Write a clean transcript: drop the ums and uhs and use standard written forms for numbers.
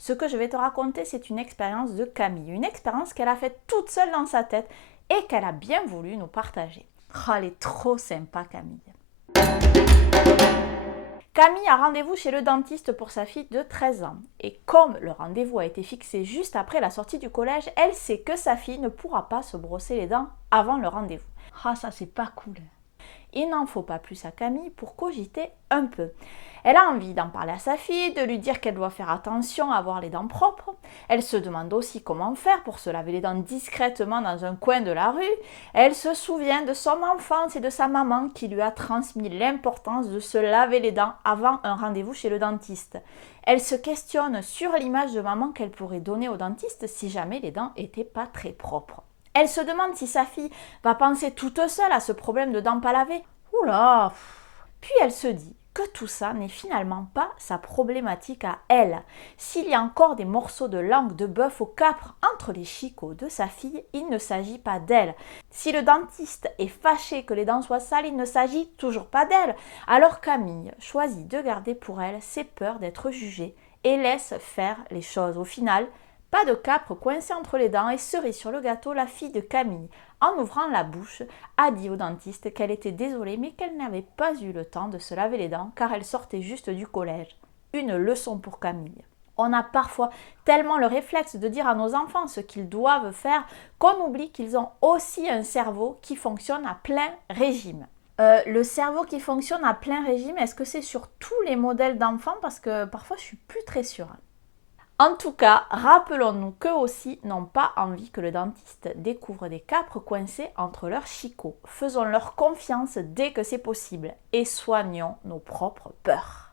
Ce que je vais te raconter, c'est une expérience de Camille, une expérience qu'elle a faite toute seule dans sa tête et qu'elle a bien voulu nous partager. Oh, elle est trop sympa, Camille. Camille a rendez-vous chez le dentiste pour sa fille de 13 ans. Et comme le rendez-vous a été fixé juste après la sortie du collège, elle sait que sa fille ne pourra pas se brosser les dents avant le rendez-vous. Ah, ça c'est pas cool. Il n'en faut pas plus à Camille pour cogiter un peu. Elle a envie d'en parler à sa fille, de lui dire qu'elle doit faire attention à avoir les dents propres. Elle se demande aussi comment faire pour se laver les dents discrètement dans un coin de la rue. Elle se souvient de son enfance et de sa maman qui lui a transmis l'importance de se laver les dents avant un rendez-vous chez le dentiste. Elle se questionne sur l'image de maman qu'elle pourrait donner au dentiste si jamais les dents n'étaient pas très propres. Elle se demande si sa fille va penser toute seule à ce problème de dents pas lavées. Oula. Puis elle se dit que tout ça n'est finalement pas sa problématique à elle. S'il y a encore des morceaux de langue de bœuf au capre entre les chicots de sa fille, il ne s'agit pas d'elle. Si le dentiste est fâché que les dents soient sales, il ne s'agit toujours pas d'elle. Alors Camille choisit de garder pour elle ses peurs d'être jugée et laisse faire les choses. Au final, pas de capre coincé entre les dents et cerise sur le gâteau, la fille de Camille, en ouvrant la bouche, a dit au dentiste qu'elle était désolée mais qu'elle n'avait pas eu le temps de se laver les dents car elle sortait juste du collège. Une leçon pour Camille. On a parfois tellement le réflexe de dire à nos enfants ce qu'ils doivent faire qu'on oublie qu'ils ont aussi un cerveau qui fonctionne à plein régime. Le cerveau qui fonctionne à plein régime, est-ce que c'est sur tous les modèles d'enfants? Parce que parfois je suis plus très sûre. En tout cas, rappelons-nous qu'eux aussi n'ont pas envie que le dentiste découvre des capres coincés entre leurs chicots. Faisons leur confiance dès que c'est possible et soignons nos propres peurs.